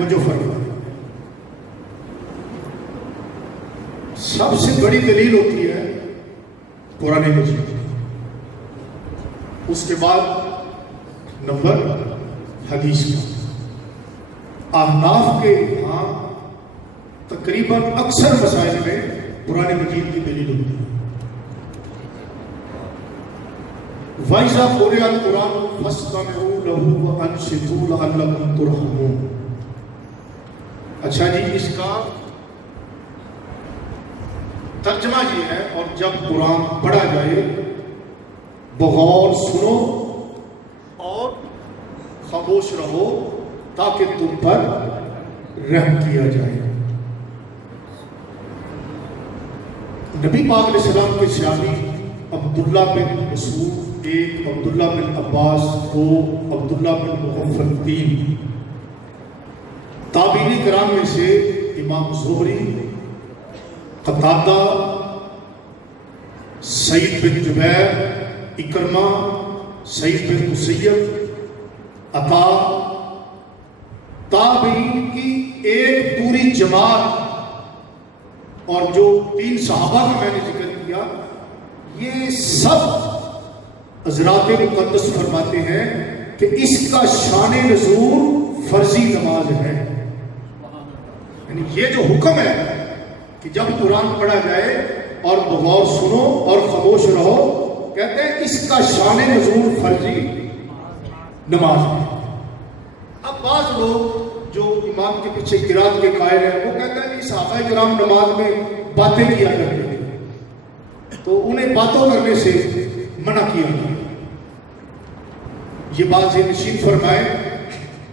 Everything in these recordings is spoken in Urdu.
توجہ فرمائیں. سب سے بڑی دلیل ہوتی ہے قرآن مجید. اس کے بعد نمبر حدیث کا. احناف کے یہاں تقریباً اکثر مسائل میں قرآن مجید کی دلیل ہوتی ہے. وَإِذَا قُرِئَ الْقُرْآنُ فَاسْتَمِعُوا لَهُ وَأَنصِتُوا لَعَلَّكُمْ تُرْحَمُونَ. اچھا جی، اس کا ترجمہ یہ ہے، اور جب قرآن پڑھا جائے بغور سنو اور خاموش رہو تاکہ تم پر رحم کیا جائے. نبی پاک علیہ السلام کے صحابی عبداللہ بن مسعود، ایک عبداللہ بن عباس، دو عبداللہ بن مغفل، تین تابعین کرام میں سے امام زہری، قتادہ، سعید بن جبیر، اکرمہ، سعید بن مسیب، عطا، تابعین کی ایک پوری جماعت، اور جو تین صحابہ کا میں نے ذکر کیا، یہ سب حضرات مقدس فرماتے ہیں کہ اس کا شان نزول فرضی نماز ہے. یعنی یہ جو حکم ہے کہ جب قرآن پڑھا جائے اور بغور سنو اور خاموش رہو، کہتے ہیں اس کا شان نزول فرضی نماز ہے. اب بعض لوگ جو امام کے پیچھے قرات کے قائل ہیں وہ کہتے ہیں کہ صحابہ کرام نماز میں باتیں کیا کرتے ہیں تو انہیں باتوں کرنے سے منع کیا گیا. یہ بات ذہن نشین فرمائے.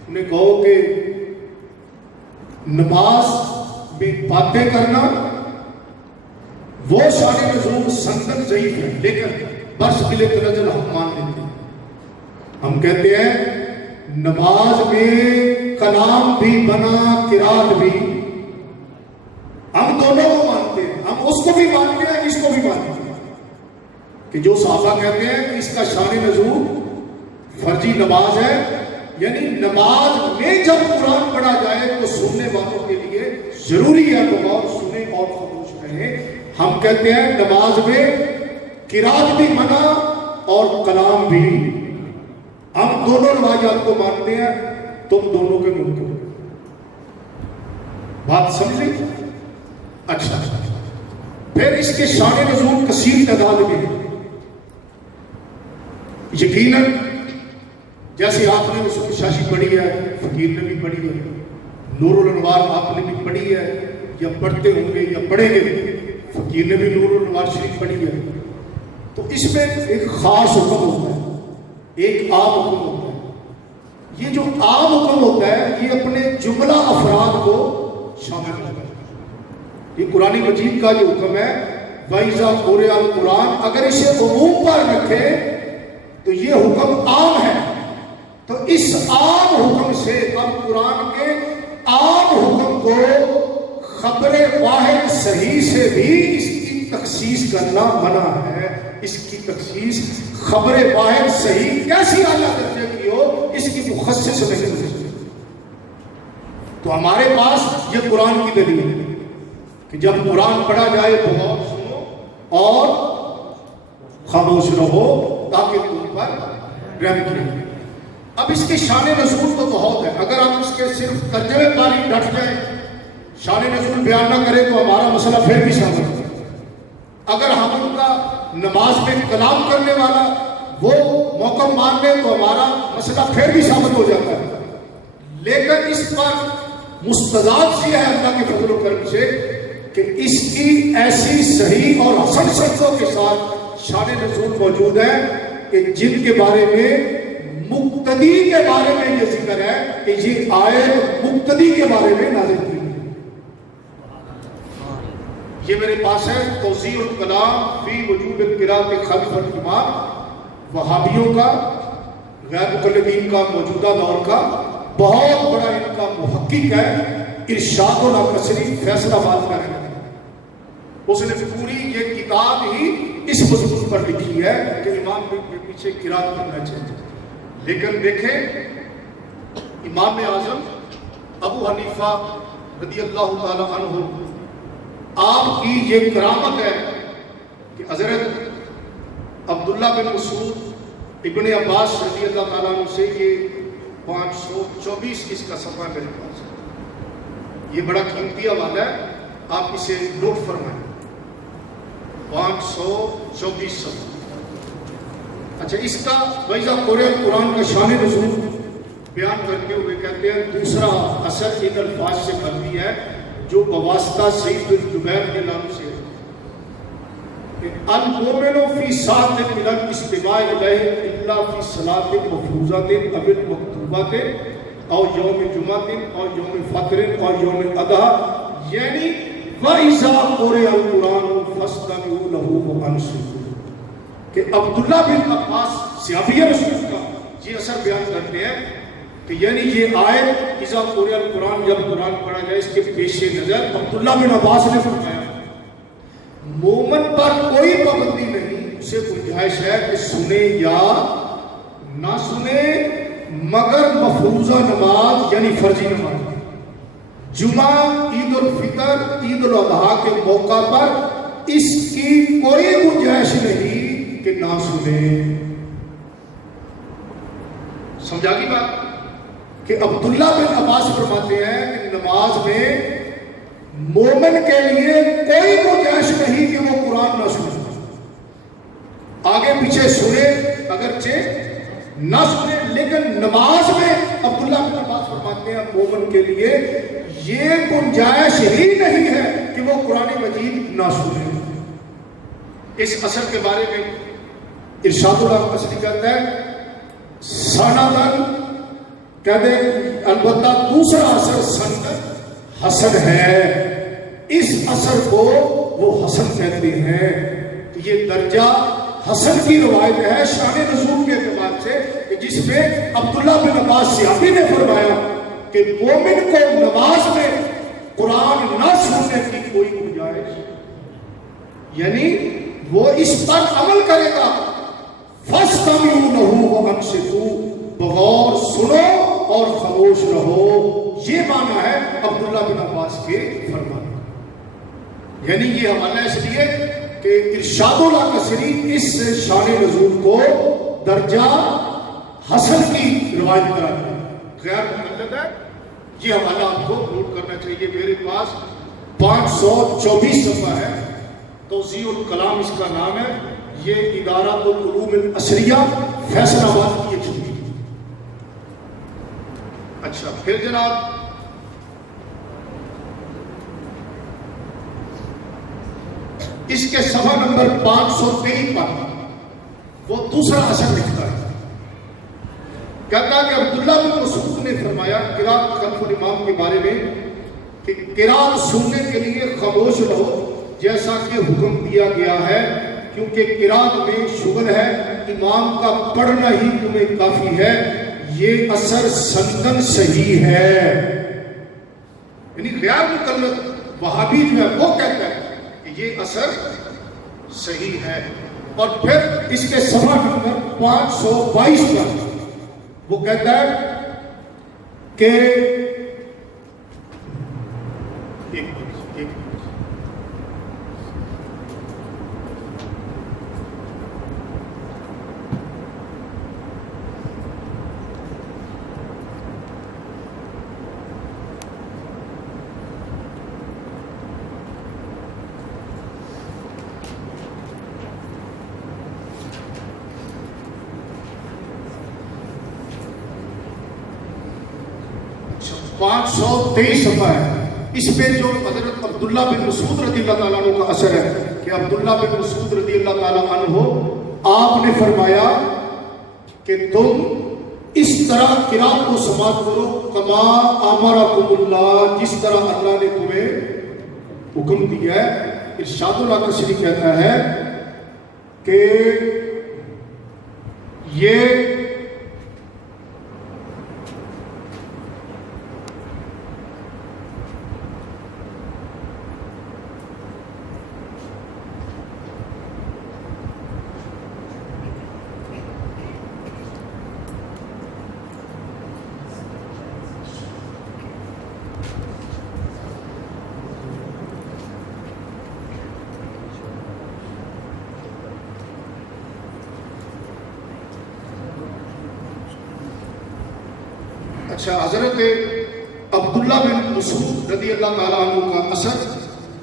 انہیں کہو کہ نماز میں باتیں کرنا وہ شان نزول سند ضعیف ہے، لیکن برس بل تنزل ہم مان لیتے ہیں. ہم کہتے ہیں نماز میں کلام بھی بنا، قرات بھی. ہم دونوں کو مانتے ہیں، ہم اس کو بھی مانتے ہیں، اس کو بھی مانتے ہیں کہ جو صحابہ کہتے ہیں کہ اس کا شان نزول فرضی نماز ہے، یعنی نماز میں جب قرآن پڑھا جائے تو سننے والوں کے لیے ضروری ہے بغور سنیں اور خاموش رہیں. ہم کہتے ہیں نماز میں قرات بھی منع اور کلام بھی. ہم دونوں روایات کو مانتے ہیں، تم دونوں کے منکر. بات سمجھیں؟ اچھا، پھر اس کے شان نزول کثیر تعداد میں ہے. یقیناً جیسے آپ نے رسول شاشی پڑھی ہے، فقیر نے بھی پڑھی ہے، نور الانوار آپ نے بھی پڑھی ہے یا پڑھتے ہوں گے یا پڑھیں گے. فقیر نے بھی نور الانوار شریف پڑھی ہے. تو اس میں ایک خاص حکم ہوتا ہے، ایک عام حکم ہوتا ہے. یہ جو عام حکم ہوتا ہے یہ اپنے جملہ افراد کو شامل ہوتا ہے. یہ قرآن مجید کا جو حکم ہے وَإِذَا قُرِئَ الْقُرْآنُ، اگر اسے عموم پر رکھے تو یہ حکم عام ہے. تو اس عام حکم سے اب قرآن کے عام حکم کو خبر واحد صحیح سے بھی اس کی تخصیص کرنا منع ہے. اس کی تخصیص خبر واحد صحیح کیسی اعلیٰ درجے کی ہو، اس کی مخصص نہیں ہو سکتی. تو ہمارے پاس یہ قرآن کی دلیل ہے کہ جب قرآن پڑھا جائے بغور سنو اور خاموش رہو تاکہ تم پر رحم کیا. اب اس کے شان نزول تو بہت ہے. اگر ہم اس کے صرف ترجمے پاری ڈٹ جائیں، شان نزول بیان نہ کریں تو ہمارا مسئلہ پھر بھی شامل ہے. اگر ہم ان کا نماز میں کلام کرنے والا وہ موقع مان لیں تو ہمارا مسئلہ پھر بھی ثابت ہو جاتا ہے. لیکن اس پر مستضاد سی ہے اللہ کے فضل و کرم سے کہ اس کی ایسی صحیح اور حسن شرطوں کے ساتھ شان نزول موجود ہے کہ جن کے بارے میں مقتدی کے بارے میں یہ ذکر ہے کہ یہ آیت مقتدی کے بارے میں نازل کی. یہ میرے پاس ہے توضیح الکلام فی وجوب قرات خلف الامام، وہابیوں کا، غیر مقلدین کا، موجودہ دور کا بہت بڑا ان کا محقق ہے، ارشاد القصری فیصل آباد کا ہے. اس نے پوری یہ کتاب ہی اس موضوع پر لکھی ہے کہ امام کے پیچھے قرات کرنا چاہیے. لیکن دیکھیں امام اعظم ابو ابو حنیفہ رضی اللہ تعالی عنہ، آپ کی یہ کرامت ہے کہ حضرت عبداللہ بن مسعود ابن عباس رضی اللہ تعالیٰ عنہ سے یہ 524 اس کا صفحہ میرے پاس ہے، یہ بڑا قیمتی حوالہ ہے، آپ اسے نوٹ فرمائیں، 524 صفحہ۔ اچھا، اس کا وَإِذَا قُرِئَ الْقُرْآنُ کا شان نزول بیان کرتے ہوئے کہتے ہیں دوسرا اثر ان الفاظ سے مروی ہے جو بواسطہ سعید بن جبیر کے نام سے ہے کہ المؤمن فی ساعۃ من الاستماع الیہ الا فی صلاۃ مفروضۃ او مکتوبۃ او یوم جمعۃ او یوم فطر او یوم اضحیٰ، یعنی وَإِذَا قُرِئَ الْقُرْآنُ فَاسْتَمِعُوا لَهُ وَأَنصِتُوا، کہ عبداللہ بن عباس صحابی رسول کا یہ اثر بیان کرتے ہیں کہ یعنی یہ آیت اذا قرئ القرآن، جب قرآن پڑھا جائے، اس کے پیش نظر عبداللہ بن عباس نے فرمایا مومن پر کوئی پابندی نہیں، اسے گنجائش ہے کہ سنے یا نہ سنے، مگر مفروضہ نماز یعنی فرضی نماز، جمعہ، عید الفطر، عید الاضحیٰ کے موقع پر اس کی کوئی گنجائش نہیں کہ نہ سنے۔ سمجھا گی بات؟ کہ عبداللہ بن عباس فرماتے ہیں کہ نماز میں مومن کے لیے کوئی گنجائش نہیں کہ وہ قرآن نہ سنے، آگے پیچھے سنے اگرچہ نہ سنے، لیکن نماز میں عبداللہ بن عباس فرماتے ہیں مومن کے لیے یہ گنجائش ہی نہیں ہے کہ وہ قرآن مجید نہ سنے۔ اس اثر کے بارے میں ارشاد اللہ قصری کہتا ہے سندن، کہتے ہیں البتہ دوسرا اثر سند حسن ہے، اس اثر کو وہ حسن کہتے ہیں، تو یہ درجہ حسن کی روایت ہے شان نزول کے اعتبار سے کہ جس میں عبداللہ بن عباس صحابی نے فرمایا کہ مومن کو نماز میں قرآن نہ سننے کی کوئی گنجائش، یعنی وہ اس پر عمل کرے گا فَاسْتَمِعُوا لَهُ وَأَنصِتُوا، بغور سنو اور خاموش رہو، یہ معنی ہے عبداللہ بن عباس کے فرمان۔ یعنی یہ حوالہ اس لیے کہ ارشاد اللہ قصری اس شان نزول کو درجہ حسن کی روایت کراتا ہے، غیر مقلد ہے۔ یہ حوالہ آپ کو نوٹ کرنا چاہیے، میرے پاس 524 صفحہ ہے، توضیح الکلام اس کا نام ہے، یہ ادارہ العلوم العصریہ فیصل آباد کی ایک چھٹی۔ اچھا، پھر جناب اس کے صفحہ نمبر 523 پر وہ دوسرا اثر لکھتا ہے، کہتا ہے کہ عبداللہ بن مسعود نے فرمایا قرات خلف الامام کے بارے میں کہ قرات سننے کے لیے خاموش رہو جیسا کہ حکم دیا گیا ہے، کیونکہ قرات میں شغل ہے، امام کا پڑھنا ہی تمہیں کافی ہے، یہ اثر سندن صحیح ہے۔ یعنی غیر مقلد وہابی جو ہے وہ کہتا ہے کہ یہ اثر صحیح ہے۔ اور پھر اس کے صفحہ نمبر 522 پر وہ کہتا ہے کہ پانچ سو 23 صفحہ ہے، اس پہ جو حضرت عبداللہ بن مسعود رضی اللہ تعالیٰ عنہ کا اثر ہے کہ عبداللہ بن مسعود رضی اللہ تعالیٰ عنہ آپ نے فرمایا کہ تم اس طرح قرات کو سماعت کرو کما امرکم اللہ، جس طرح اللہ نے تمہیں حکم دیا ہے۔ ارشاد اللہ قصری کہتا ہے کہ یہ اچھا، حضرت عبداللہ بن مسعود رضی اللہ تعالیٰ عنہ کا اثر،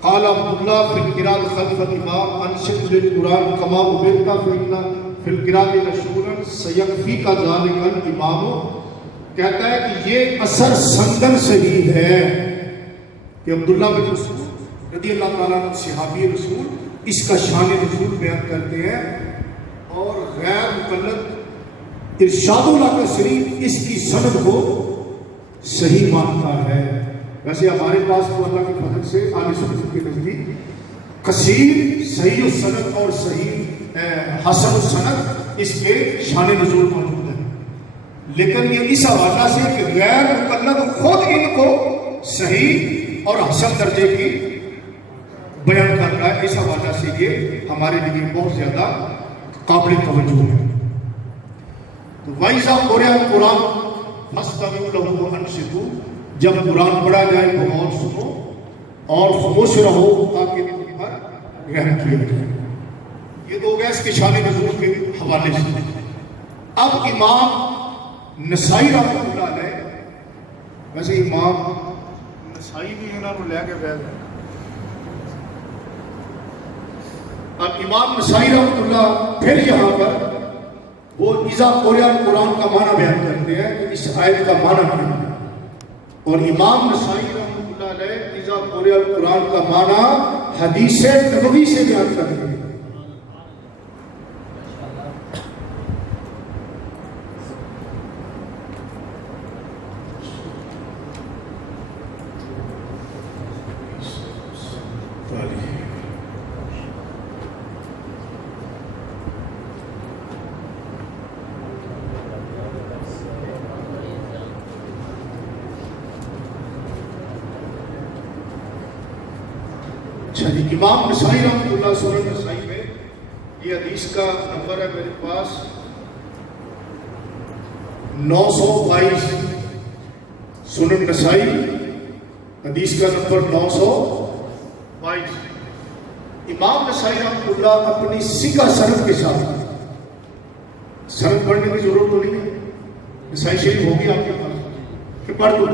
قال عبداللہ فی القراءۃ خلف الامام انصت للقرآن کما امرت فی القراءۃ مشہورا سیکفیک ذلک الامام، کہتا ہے کہ یہ اثر سندن صحیح ہے کہ عبداللہ بن مسعود رضی اللہ تعالیٰ عنہ صحابی رسول اس کا شان نزول بیان کرتے ہیں، اور غیر مقلد ارشاد اللہ کا شریف اس کی سند کو صحیح مانتا ہے۔ ویسے ہمارے پاس تو اللہ کے فضل سے اہل سنت کے نزدیک کثیر صحیح السند اور صحیح حسن السند اس کے شان نزول موجود ہے، لیکن یہ اس حوالہ سے کہ غیر مقلد خود ان کو صحیح اور حسن درجے کی بیان کر رہا ہے، اس حوالہ سے یہ ہمارے لیے بہت زیادہ قابل توجہ ہے۔ تو وَإِذَا قُرِئَ الْقُرْآنُ فَاسْتَمِعُوا لَهُ وَأَنصِتُوا، جب قرآن پڑھا جائے تو غور سنو اور خاموش رہو تاکہ تم پر رحم کیا جائے۔ یہ تو ہو گیا اس کے شان نزول کے حوالے سے۔ اب امام نسائی رحمۃ اللہ علیہ، ویسے امام نسائی بھی انہوں نے لے کے بیٹھ گئے، اب امام نسائی رحمۃ اللہ پھر یہاں پر وہ اذا قرئ القرآن کا معنی بیان کرتے ہیں کہ اس آیت کا معنی کیا ہے، اور امام نسائی رحمۃ اللہ علیہ اذا قرئ القرآن کا معنی حدیث نبوی سے بیان کرتے ہیں۔ اچھا جی، امام نسائی رحمۃ اللہ سنن نسائی میں یہ حدیث کا نمبر ہے میرے پاس 922، سنن نسائی حدیث کا نمبر 922۔ امام نسائی رحمۃ اللہ اپنی سیکھا سند کے ساتھ، سند پڑھنے کی ضرورت تو نہیں ہے، نسائی شریف ہوگی آپ کے پاس کہ پڑھ دو،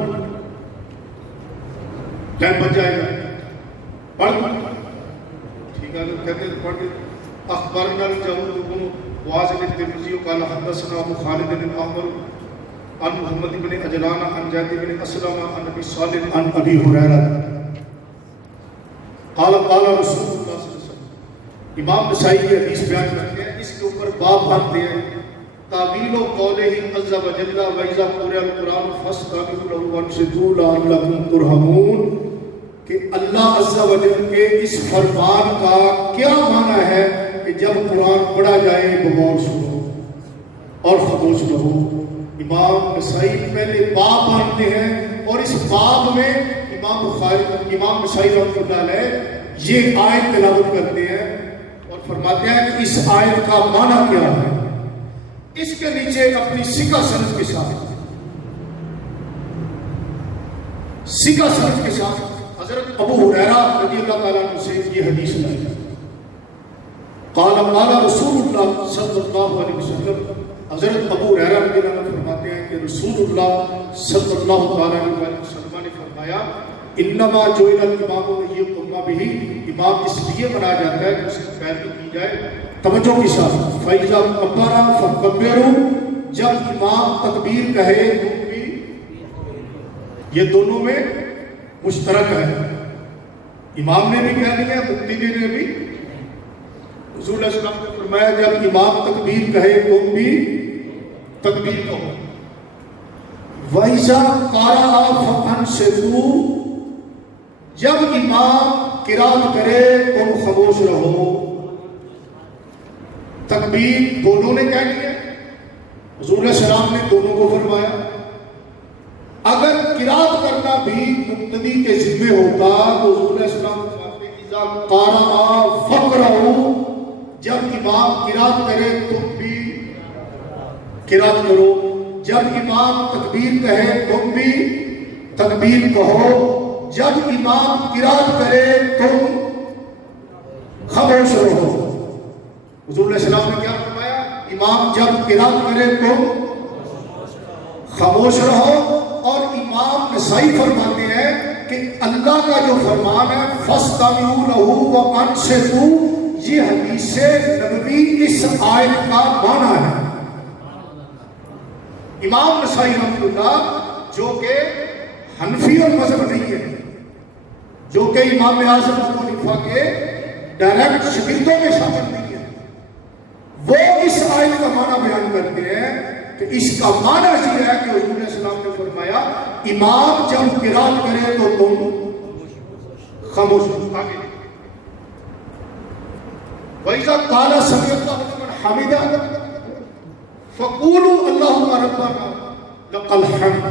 ٹائم بچ جائے گا، پڑھ دو، ٹھیک ہے، اگر کہتے ہیں پڑھ دو۔ اخبرنا الجعود بن واصل الترمذی قال حدثنا ابو خالد بن عمرو عن محمد بن عجلان عن زید بن اسلم عن ابي صالح عن ابي هريرہ قال قال رسول اللہ صلی اللہ علیہ وسلم۔ امام نسائی یہ حدیث بیان کرتے ہیں، اس کے اوپر باب باندھتے ہیں تعویل و قولہ عز وجل وَإِذَا قُرِئَ الْقُرْآنُ فَاسْتَمِعُوا لَهُ وَأَنصِتُوا لَعَلَّكُمْ تُرْحَمُونَ، کہ اللہ عز و جل کے اس فرمان کا کیا معنی ہے کہ جب قرآن پڑھا جائے بغور سنو اور خاموش رہو۔ امام نسائی پہلے باب باندھتے ہیں اور اس باب میں امام نسائی رحمۃ اللہ علیہ یہ آیت تلاوت کرتے ہیں اور فرماتے ہیں کہ اس آیت کا معنی کیا ہے۔ اس کے نیچے اپنی سیکھا سند کے ساتھ حضرت ابو ہریرہ رضی اللہ تعالیٰ عنہ سے یہ حدیث لائی۔ قال قال رسول اللہ صلی اللہ علیہ وسلم، حضرت ابو ہریرہ رضی اللہ عنہ فرماتے ہیں کہ رسول اللہ صلی اللہ تعالیٰ علیہ وسلم نے فرمایا انما جعل الامام لیؤتم بہ، امام اس لیے بنایا جاتا ہے کہ اس کی پیروی کی جائے توجہ کے ساتھ۔ فَإِذَا كَبَّرَ فَكَبِّرُوا، جب امام تکبیر کہے تم بھی، یہ دونوں میں مشترک ہے، امام نے بھی کہہ دیا مقتدی نے بھی۔ حضور علیہ السلام نے فرمایا جب امام تکبیر کہے تم بھی تکبیر کہو۔ وَإِذَا قَرَأَ فَأَنصِتُوا، جب امام قرات کرے تم خاموش رہو۔ تکبیر دونوں نے کہہ دیا، حضور علیہ السلام نے دونوں کو فرمایا۔ اگر قرات کرنا بھی مقتدی کے ذمہ ہوتا تو حضور علیہ السلام اذا قرأ فقرؤوا، جب امام قرات کرے تم بھی قرات کرو، جب امام تکبیر کہے تم بھی تکبیر کہو، جب امام قرات کرے تم خاموش رہو۔ حضور علیہ السلام نے کیا فرمایا؟ امام جب قرات کرے تم خاموش رہو امام نسائی فرماتے ہیں کہ اللہ کا جو فرمان ہے فَاسْتَمِعُوا لَهُ وَأَنصِتُوا، یہ حدیث نبوی اس آیت کا معنی ہے۔ امام نسائی رحمۃ اللہ جو کہ حنفی اور مذہب نہیں ہے، جو کہ امام اعظم ابو حنیفہ کے ڈائریکٹ شاگردوں میں شامل نہیں ہے، وہ اس آیت کا معنی بیان کرتے ہیں کہ اس کا معنی یہ ہے کہ حضور علیہ السلام نے فرمایا امام جب قرات کرے تو تم خاموش ہو۔ وَإِذَا قَالَ سَمِعَ اللَّهُ لِمَنْ حَمِدَهُ فَقُولُوا اللَّهُمَّ رَبَّنَا لَكَ الْحَمْدُ،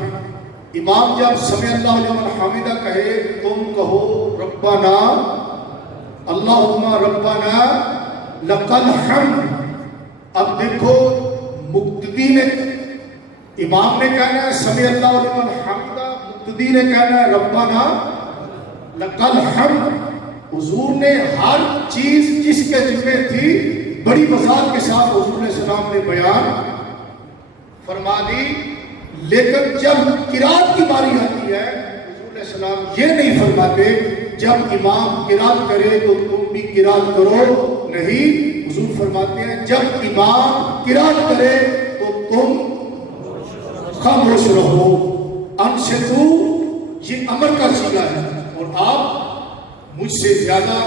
امام جب سمع اللہ لمن حمدہ کہے تم کہو ربنا اللہم ربنا لک الحمد۔ اب دیکھو مقتدی نے، امام نے کہنا ہے سمع اللہ لمن حمدہ، مقتدی نے کہنا ہے ربنا لک الحمد۔ حضور نے ہر چیز جس کے ذمہ تھی بڑی وضاحت کے ساتھ حضور علیہ السلام نے بیان فرما دی، لیکن جب قرات کی باری آتی ہے حضور علیہ السلام یہ نہیں فرماتے جب امام قرات کرے تو تم بھی قرات کرو، نہیں، حضور فرماتے ہیں جب امام قرات کرے تو تم خاموش رہو۔ انصتو یہ امر کا صیغہ ہے، اور آپ مجھ سے زیادہ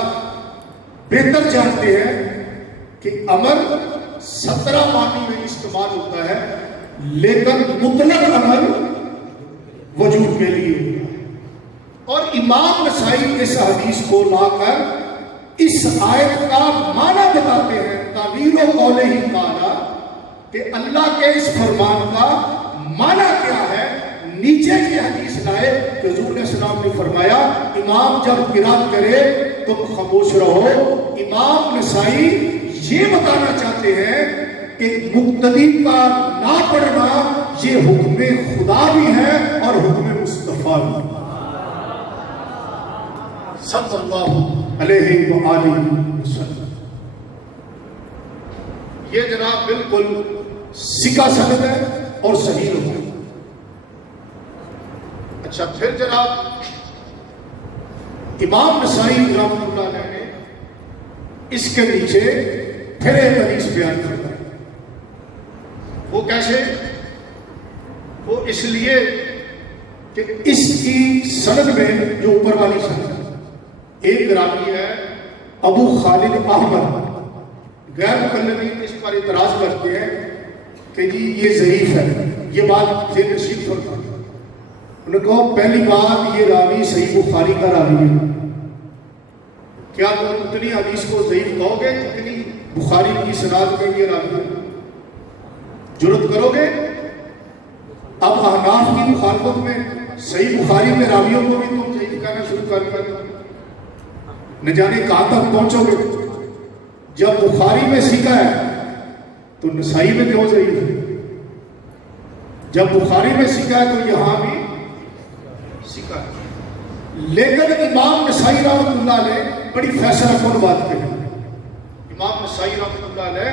بہتر جانتے ہیں کہ امر 17 معنی میں استعمال ہوتا ہے، لیکن مطلق امر وجود کے لیے ہوتا ہے۔ اور امام نسائی اس حدیث کو لا کر اس آیت کا معنی بتاتے ہیں، تعبیر و قولہ تعالی، کہ اللہ کے اس فرمان کا معنی کیا ہے۔ نیچے کی حدیث لائے کہ حضور علیہ السلام نے فرمایا امام جب قرات کرے تم خاموش رہو۔ امام نسائی یہ بتانا چاہتے ہیں کہ مقتدی کا نہ پڑھنا یہ حکم خدا بھی ہے اور حکم مصطفیٰ بھی۔ صلی اللہ علیہ وآلہ وسلم۔ یہ جناب بالکل سکہ سند ہے اور صحیح ہے۔ اچھا، پھر جناب امام نسائی رحمۃ اللہ علیہ نے اس کے نیچے پھر ایک حدیث بیان کرتا ہے۔ وہ کیسے؟ وہ اس لیے کہ اس کی سند میں جو اوپر والی سند ہے، ایک راوی ہے ابو خالد احمد، غیر مقلدین اس پر اعتراض کرتے ہیں کہ جی یہ ضعیف ہے، یہ بات ذہن نشین فرمائیں۔ انہوں نے کہا پہلی بات یہ راوی صحیح بخاری کا راوی ہے، کیا تم اتنی حدیث کو ضعیف کہو گے جتنی بخاری کی سند میں یہ راوی ہے؟ جرأت کرو گے؟ اب احناف کی مخالفت میں صحیح بخاری میں راویوں کو بھی تم ضعیف کہنا شروع کر دیا، نہ جانے کہاں تک پہنچو گے۔ جب بخاری میں سیکھا ہے تو نسائی میں کیوں ضعیف ہے؟ جب بخاری میں سیکھا ہے تو یہاں بھی سیکھا ہے۔ لیکن امام نسائی رحمۃ اللہ علیہ بڑی فیصلہ کن بات کہی۔ امام نسائی رحمۃ اللہ علیہ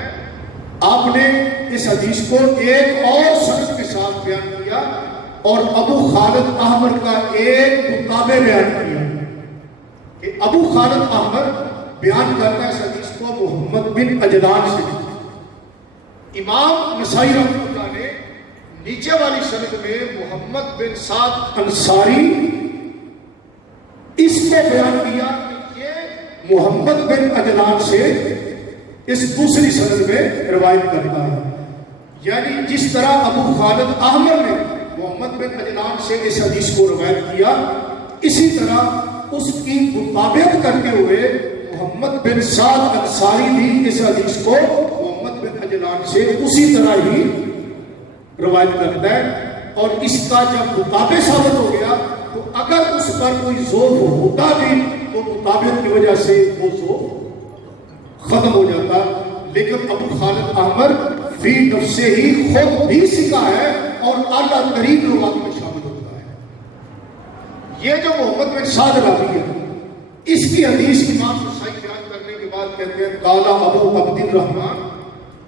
آپ نے اس حدیث کو ایک اور سند کے ساتھ بیان کیا اور ابو خالد احمد کا ایک مطابع بیان کیا کہ ابو خالد احمد بیان کرتا ہے اس حدیث کو محمد بن اجلان سے۔ امام نسائی رحمۃ اللہ نے نیچے والی سند میں محمد بن سعد انصاری اس کو بیان کیا کہ یہ محمد بن اجلان سے اس دوسری سند میں روایت کرتا ہے، یعنی جس طرح ابو خالد احمد نے محمد بن اجلان سے اس حدیث کو روایت کیا، اسی طرح اس کی مطابقت کرتے ہوئے محمد بن سعد انصاری بھی اس حدیث کو محمد بن اجلان سے اسی طرح ہی روایت کرتا ہے۔ اور اس کا جب مطابق ثابت ہو گیا تو اگر اس پر کوئی ذوف ہوتا بھی تو مطابق کی وجہ سے وہ ذوف ختم ہو جاتا، لیکن ابو خالد احمد فی نفسہ ہی خود بھی سکھا ہے اور اعلیٰ ترین لغات میں شامل ہوتا ہے۔ یہ جو محمد بن سعد راوی ہے، اس کی حدیث امام نسائی بیان کرنے کے بعد کہتے ہیں قال ابو عبد الرحمن،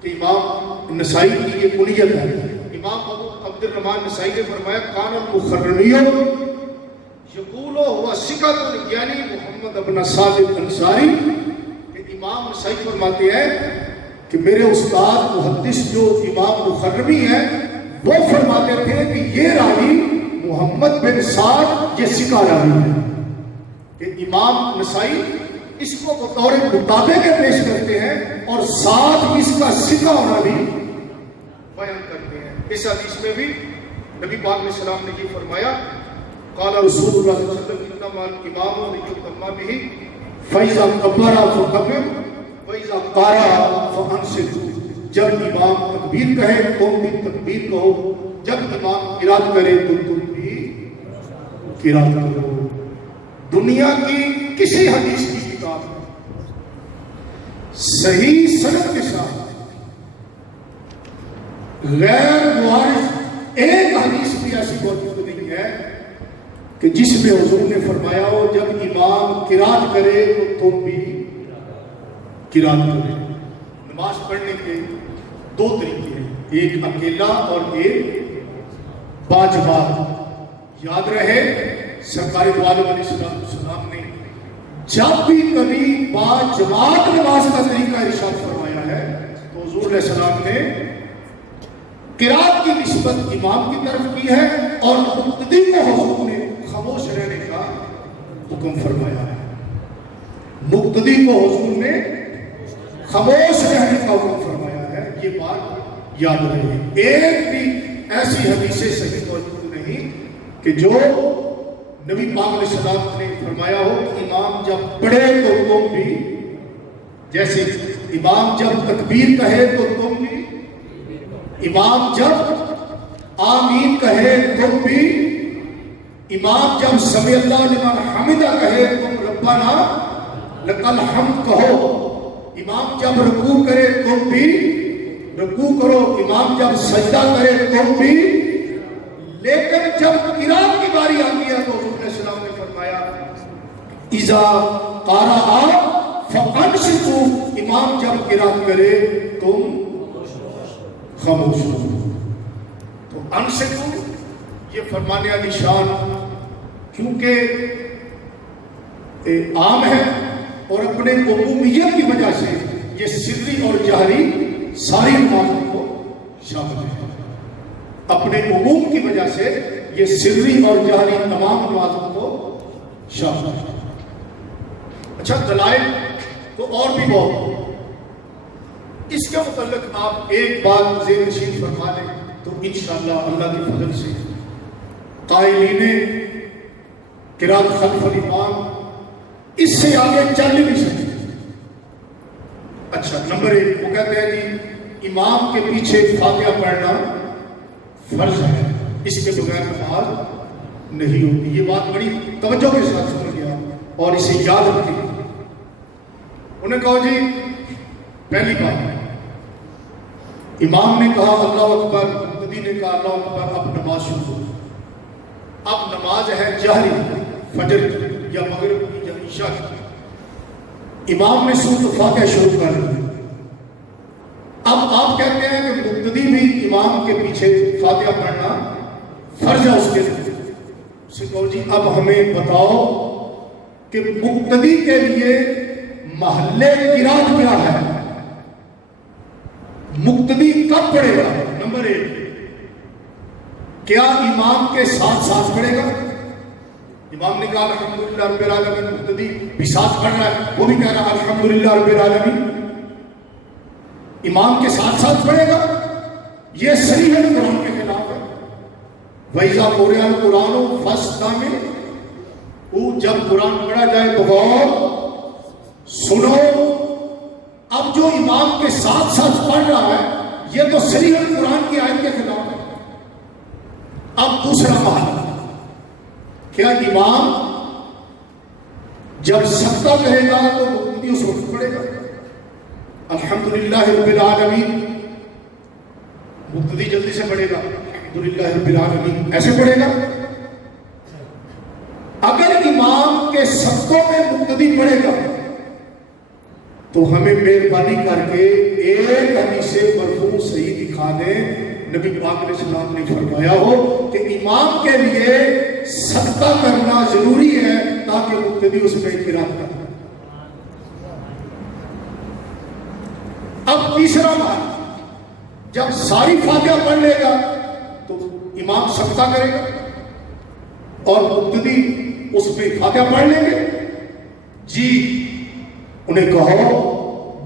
کہ امام نسائی کی یہ کنیت ہے، امام ابو عبد عبد الرحمن نسائی نے فرمایا کان المخرمی یقول ہوا ثقۃ یعنی محمد ابن صادق انصاری. کہ امام نسائی فرماتے ہیں کہ میرے استاد محدث جو امام مخرمی ہیں وہ فرماتے تھے کہ یہ راوی محمد بن سعد یہ ثقہ راوی ہے. کہ امام نسائی اس کو بطور مطابق پیش کرتے ہیں اور ساتھ اس کا ثقہ ہونا بھی بیان کرتے ہیں. اس حدیث میں بھی نبی پاک علیہ السلام نے یہ فرمایا قال رسول اللہ صلی اللہ علیہ وسلم انما الامام لیتم به فاذا کبر فکبر واذا قرأ فانصتوا. جب امام تکبیر کہے تم بھی تکبیر کہو, جب امام قرات کرے تو تم بھی قرات کرو. دنیا کی کسی حدیث کی کتاب صحیح سند کے ساتھ غیر معارض ایک حدیث بھی ایسی موجود نہیں ہے کہ جس میں حضور نے فرمایا ہو جب امام قرات کرے تو تم بھی قرات کرے. نماز پڑھنے کے دو طریقے ہیں, ایک اکیلا اور ایک باجماعت. یاد رہے سرکار دو عالم علیہ السلام نے جب بھی کبھی باجماعت نماز کا طریقہ ارشاد فرمایا ہے تو حضور علیہ السلام نے قرات کی نسبت امام کی طرف کی ہے اور مقتدی کو حضور نے خاموش رہنے کا حکم فرمایا ہے. مقتدی کو حضور نے خاموش رہنے کا حکم فرمایا ہے. یہ بات یاد رہے. ایک بھی ایسی حدیث صحیح موجود نہیں کہ جو نبی پاک علیہ السلام نے فرمایا ہو کہ امام جب پڑھے تو تم بھی, جیسے امام جب تکبیر کہے تو تم بھی, امام جب آمین کہے تم بھی, امام جب سمع اللہ لمن حمدہ کہے تم ربنا لک الحمد کہو, امام جب رکوع کرے تم بھی رکوع کرو, امام جب سجدہ کرے تم بھی. لیکن جب قرات کی باری آتی ہے تو حضور علیہ السلام نے فرمایا اذا قرأ فانصتوا, امام جب قرات کرے تم خاموش ہو. تو انصتوا یہ فرمانے والی شان کیونکہ عام ہے اور اپنے عمومیت کی وجہ سے یہ سری اور جہری ساری نمازوں کو شامل ہے. اپنے عموم کی وجہ سے یہ سری اور جہری تمام نمازوں کو شامل ہے. اچھا دلائل تو اور بھی بہت, اس کے متعلق آپ ایک بات ذہن نشین فرما لیں تو انشاءاللہ اللہ کی فضل سے قائلین قرات خلف الامام اس سے آگے چل نہیں سکتے. اچھا نمبر ایک وہ کہتے ہیں جی امام کے پیچھے فاتحہ پڑھنا فرض ہے, اس کے بغیر نماز نہیں ہوتی. یہ بات بڑی توجہ کے ساتھ سن گیا اور اسے یاد رکھیں. انہیں کہا جی پہلی بات امام نے کہا اللہ اکبر, مقتدی نے کہا اللہ اکبر, اب نماز شروع ہو. اب نماز ہے جہری فجر کی یا مغرب کی یا عشاء کی, امام نے سورۃ فاتحہ شروع کر دی. اب آپ کہتے ہیں کہ مقتدی بھی امام کے پیچھے فاتحہ پڑھنا فرض ہے اس کے لیے. اسے کہو جی اب ہمیں بتاؤ کہ مقتدی کے لیے محل قرات کیا ہے, مقتدی کب پڑھے گا. نمبر ایک کیا امام کے ساتھ ساتھ پڑھے گا. امام نے کہا الحمدللہ رب العالمین, مقتدی بھی ساتھ پڑھ رہا ہے, وہ بھی کہہ رہا ہے الحمدللہ رب العالمین. امام کے ساتھ ساتھ پڑھے گا, یہ صحیح ہے قرآن کے خلاف ہے. وَإِذَا قُرِئَ الْقُرْآنُ فَاسْتَمِعُوا, جب قرآن پڑھا جائے تو غور سنو. اب جو امام کے ساتھ ساتھ پڑھ رہا ہے یہ تو صحیح ہے قرآن کی آیت کے خلاف ہے. اب دوسرا محل, کیا امام جب سجدہ کرے گا تو مقتدی اس وقت پڑھے گا الحمدللہ رب العالمین, مقتدی جلدی سے پڑھے گا الحمدللہ رب العالمین ایسے پڑھے گا. اگر امام کے سجدوں میں مقتدی پڑھے گا تو ہمیں مہربانی کر کے ایک حدیث مرفوع صحیح دکھا دیں نبی پاک علیہ السلام نے فرمایا ہو کہ امام کے لیے صدقہ کرنا ضروری ہے تاکہ مقتدی اس میں قرات کر۔ اب تیسرا بات، جب ساری فاتحہ پڑھ لے گا تو امام صدقہ کرے گا اور مقتدی اس میں فاتحہ پڑھ لیں گے۔ جی انہیں کہو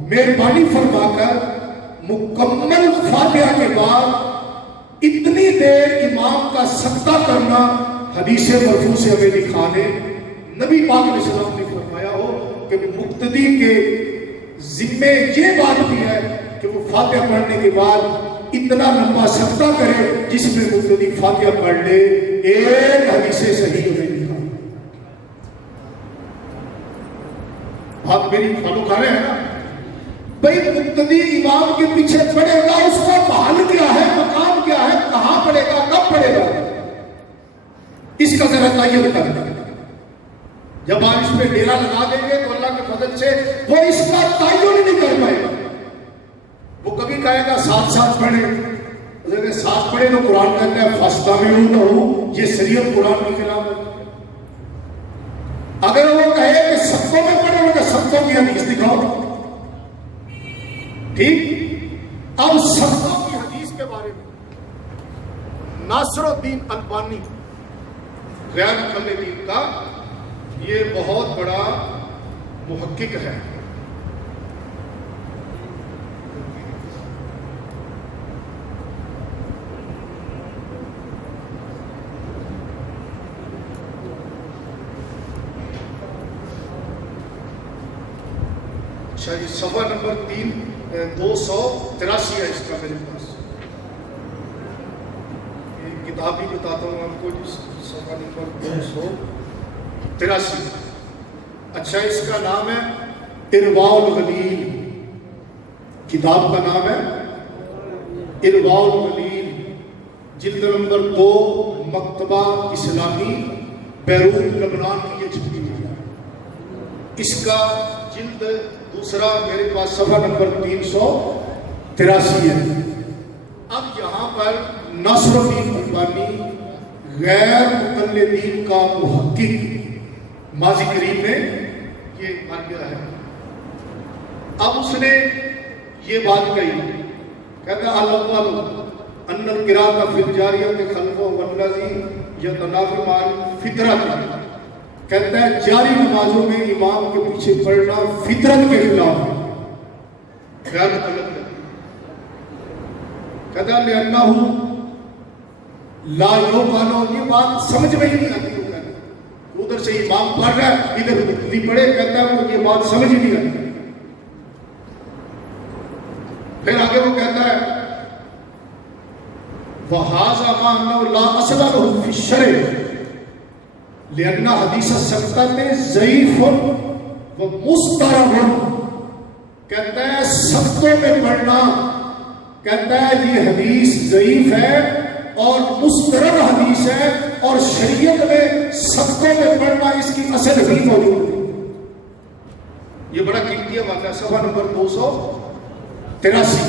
مہربانی فرما کر مکمل فاتحہ کے بعد اتنی دیر امام کا صدقہ کرنا حدیث مرفوع سے ہمیں دکھانے۔ نبی پاک علیہ السلام نے فرمایا ہو کہ مقتدی کے ذمے یہ بات بھی ہے کہ وہ فاتحہ پڑھنے کے بعد اتنا لمبا صدقہ کرے جس میں مقتدی فاتحہ پڑھ لے۔ ایک حدیث صحیح ہمیں دکھا۔ آپ میری فالو کر رہے ہیں نا؟ بھئی مقتدی امام کے پیچھے پڑے گا، اس کا محل کیا ہے، مقام کیا ہے، کہاں پڑے گا، کب پڑے گا، اس کا ذرا تعین کرنا۔ جب آپ اس پہ ڈیرا لگا دیں گے تو اللہ کے فضل سے وہ اس کا تعین نہیں کر پائے گا۔ وہ کبھی کہے گا ساتھ ساتھ پڑھے، اگر ساتھ پڑھے تو قرآن کہتا ہے فَاسْتَمِعُوا، یہ شریعت قرآن کی خلاف ہے۔ اگر وہ کہے کہ سبقوں میں پڑھے تو سبقوں کی حدیث دکھاؤ، ٹھیک۔ اب سبقوں کی حدیث کے بارے میں ناصر الدین البانی غیر مقلدین کا یہ بہت بڑا محقق ہے۔ شاید صفحہ نمبر 283 ہے اس کا میرے پاس۔ یہ کتاب بھی بتاتا ہوں آپ کو، صفحہ نمبر 283۔ اچھا، اس کا نام ہے ارواء الغلیل، کتاب کا نام ہے ارواء الغلیل، جلد نمبر 2، مکتبہ اسلامی بیروت لبنان کی یہ چھپی ہوئی ہے۔ اس کا جلد دوسرا میرے پاس صفحہ نمبر 383 ہے۔ اب یہاں پر ناصر الدین البانی غیر مقلدین کا محقق ماضی قریب میں یہ بن گیا ہے۔ اب اس نے یہ بات کہی، کہتا ہے الاول ان القراءۃ فی الجاریۃ خلف والذی یتنافی مع الفطرۃ، کہتا ہے جاری نمازوں میں امام کے پیچھے پڑھنا فطرت کے خلاف ہے، غیر مقلد ہے۔ کہتا ہے لأنہ لا یوقانو، یہ بات سمجھ میں ہی نہیں آتی، ادھر سے امام پڑھ رہا ہے ادھر مقتدی پڑھے، کہتا ہے وہ یہ بات سمجھ ہی نہیں آتی۔ پھر آگے وہ کہتا ہے وَهَذَا مَا أَنَّهُ لَا أَصْلَ لَهُ فِي الشَّرْعِ لأن حدیث السقطۃ ضعیف و مضطرب، کہتا ہے سقطوں میں پڑھنا، کہتا ہے یہ حدیث ضعیف ہے اور مضطرب حدیث ہے، اور شریعت میں سقطوں میں پڑھنا اس کی اصل ہی موجود ہے۔ یہ بڑا قیمتی واقعہ، صفحہ نمبر 283،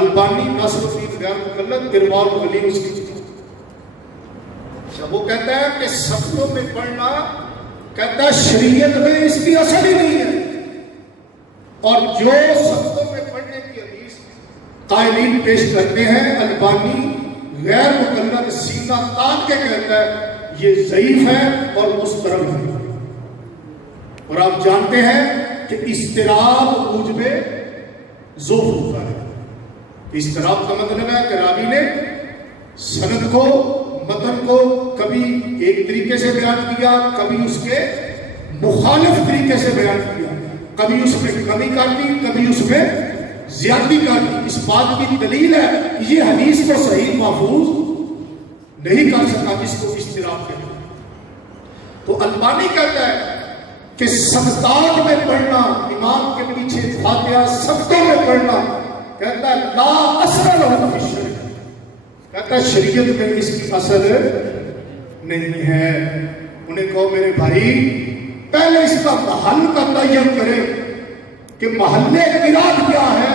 البانی ناصر الدین غیر مقلد ارواء الغلیل اس کی۔ وہ کہتا ہے کہ سبقوں میں پڑھنا، کہتا ہے شریعت میں اس کی اصل ہی نہیں ہے، اور جو سبقوں میں پڑھنے کی حدیث قائلین پیش کرتے ہیں، البانی غیر مقلد سینہ تان کے کہتا ہے یہ ضعیف ہے اور مضطرب ہے۔ اور آپ جانتے ہیں کہ اضطراب موجب ضعف ہوتا ہے۔ اضطراب کا مطلب ہے کہ راوی نے سند کو، متن کو کبھی ایک طریقے سے بیان کیا، کبھی اس کے مخالف طریقے سے بیان کیا، کبھی اس میں کمی کر دی، کبھی اس میں زیادتی کر دی۔ اس بات کی دلیل ہے کہ یہ حدیث کو صحیح محفوظ نہیں کر سکا جس کو اضطراب کہتے ہیں۔ تو البانی کہتا ہے کہ سقطات میں پڑھنا، امام کے پیچھے فاتحہ سقطوں میں پڑھنا، کہتا ہے لا اصل لہ فی الشرع، کہتا ہے شریعت میں اس کی اصل نہیں ہے۔ انہیں کہو میرے بھائی پہلے اس کا محل کا تعین کرے کہ محل قرات کیا ہے،